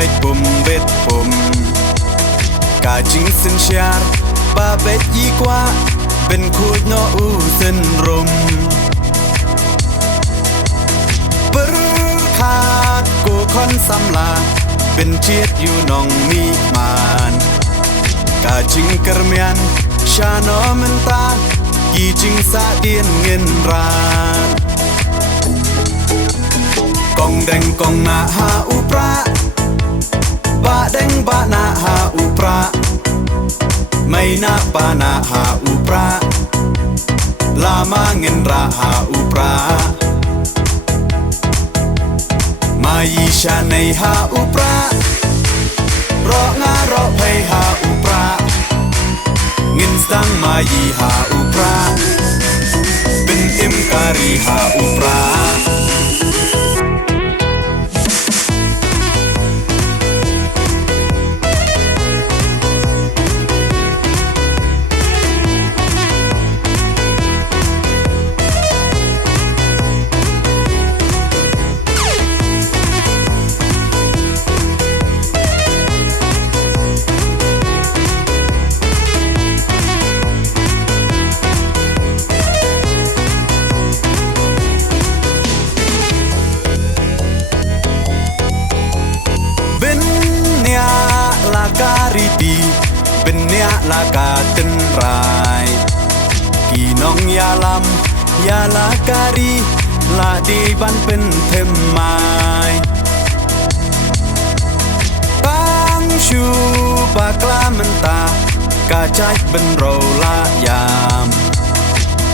bait bum bet bumกาจิงสินเชียร์บาเบ็ดยีกว่าเป็นคูดโนอูสินรมปรขาดกูคอนสำลาเป็นเชียดอยู่นองมีมานกาจิงกระเมียนชาโนมันตากีจิงสาเดียนเงินรานกองแดงกองนาหาอุปราบะแดงบะนาหาอุปราไม่นาปานาหาอุปราลามาเงินราหาอุปรามายีชาในหาอุปรารองารอเพหาอุปราเงินสังมายีหาอุปราเป็นเอ็มการีหาอุปราดีเป็นเนียลากาตินรายกีน้องยาลำยาลาการีลาดีบันเป็นเทมไม้ปังชูบากลามันตากาใจเป็นเราลายาม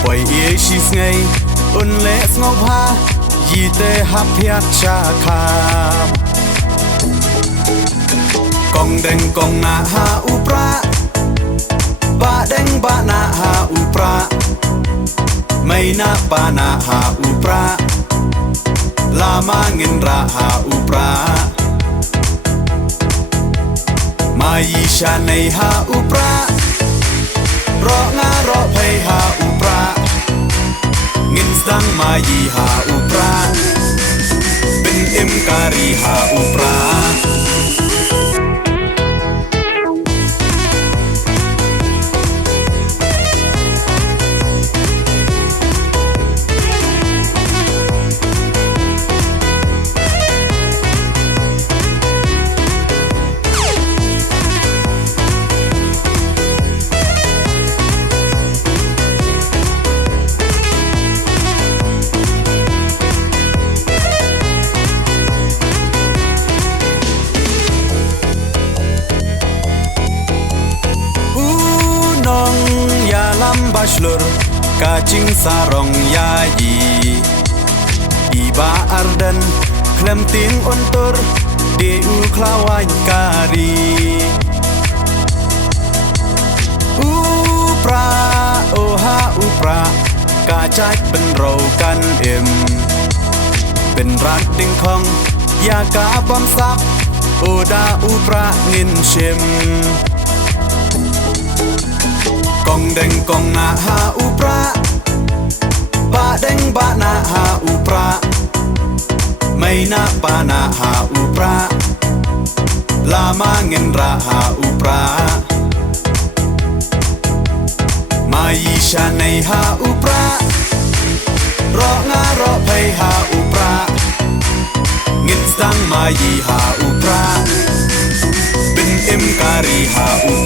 ปล่อยเอชิสไงอุนเลสงบฮายีเตหับยักชาคากองแดงกองนาหาอุปราบะแดงบะนาหาอุปราไม่นาปานาหาอุปราลามาเงินราหาอุปรามายีชาในหาอุปรารองารอเพหาอุปราเงินสังมายีหาอุปราเป็นเอ็มการีหาอุปราบาชลร์กาจิงสารองยายีอีบาอาร์ดันเคลมติงอนตอร์เดอูคลาวายการีอุปราโอฮาอุปรากาใจเป็นเรากันเอ็มเป็นรักดิ่งของยากาบอมซับโอดาอุปราเงินเชมกองแดงกองนาหาอุปราบะแดงบะนาหาอุปราไม่นาปานาหาอุปราลามาเงินราหาอุปรามายีชาในหาอุปรารองารอเพหาอุปราเงินสังมายีหาอุปราเป็นเอ็มการีหาอุป